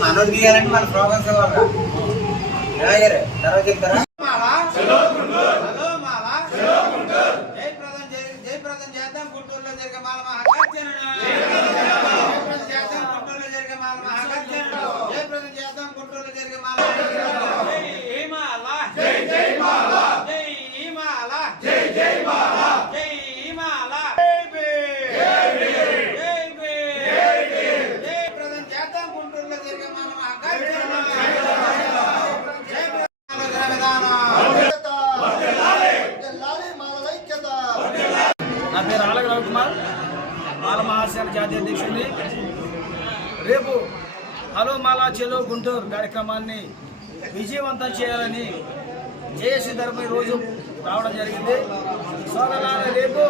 మనోడు తీయాలంటే మన ప్రోగ్రామ్స్ ఇవ్వాలి తర్వాత చెప్తారా? జయప్రదం జయప్రదం చేద్దాం. గుంటూరులో జరిగే మాల మహాకార్యను జయప్రదం చేద్దాం గుంటూరులో జరిగే మాల మహాకార్యను జయప్రదం చేద్దాం గుంటూరులో జరిగే మాల జై మాల జై జై మాల జై మాల జై జై మాల జై మాల జై భీమ్ జై భీమ్ జై భీమ్ జయప్రదం చేద్దాం గుంటూరులో జరిగే మాల మహాకార్యను జయప్రదం నా పేరు ఆలగ రవికుమార్ మాల మహాసేన జాతీయ అధ్యక్షుడిని. రేపు హలో మాలా చెలో గుంటూరు కార్యక్రమాన్ని విజయవంతం చేయాలని జేఏసీ తరఫున రోజు రావడం జరిగింది. సోదరాల రేపు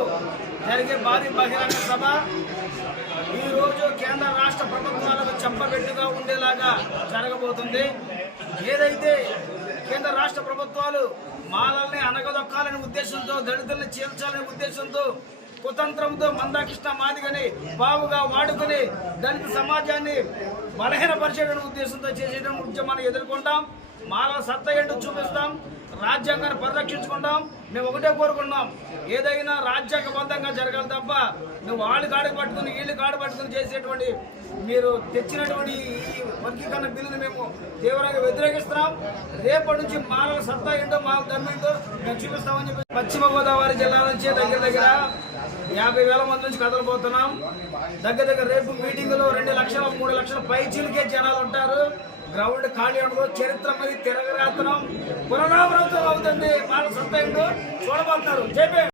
జరిగే భారీ బహిరంగ సభ ఈరోజు కేంద్ర రాష్ట్ర ప్రభుత్వాలకు చెంపబెట్టుగా ఉండేలాగా జరగబోతుంది. ఏదైతే కేంద్ర రాష్ట్ర ప్రభుత్వాలు మాలల్ని అనగదొక్కాలనే ఉద్దేశంతో దళితుల్ని చీల్చాలనే ఉద్దేశంతో కుతంత్రంతో మందాకృష్ణ మాదిగని బావుగా వాడుకొని దళిత సమాజాన్ని బలహీనపరిచేటువంటి ఉద్దేశంతో చేసేటువంటి ఉద్యమాన్ని ఎదుర్కొంటాం. మాలో సత్తా ఏంటో చూపిస్తాం. రాజ్యాంగాన్ని పరిరక్షించుకుంటాం. మేము ఒకటే కోరుకున్నాం ఏదైనా రాజ్యాంగబద్ధంగా జరగాలి తప్ప నువ్వు వాళ్ళు కాడ పట్టుకుని వీళ్ళు కాడు పట్టుకుని చేసేటువంటి మీరు తెచ్చినటువంటి ఈ వర్గీకరణ బిల్లును మేము తీవ్రంగా వ్యతిరేకిస్తున్నాం. రేపటి నుంచి మాలో సత్తా ఏంటో మాల ధర్మేంటో మేము చూపిస్తామని చెప్పి పశ్చిమ గోదావరి జిల్లా నుంచి దగ్గర దగ్గర యాభై వేల మంది నుంచి కదలిపోతున్నాం దగ్గర దగ్గర రేపు మీటింగ్లో రెండు లక్షల మూడు లక్షల పైచీలకే జనాలు ఉంటారు. గ్రౌండ్ ఖాళీ ఉండదు. చరిత్ర మరి తిరగరాత్రం పునరావృతం అవుతుంది. మానవ సత్తా ఏంటో చూడబోతున్నారు. చెప్పే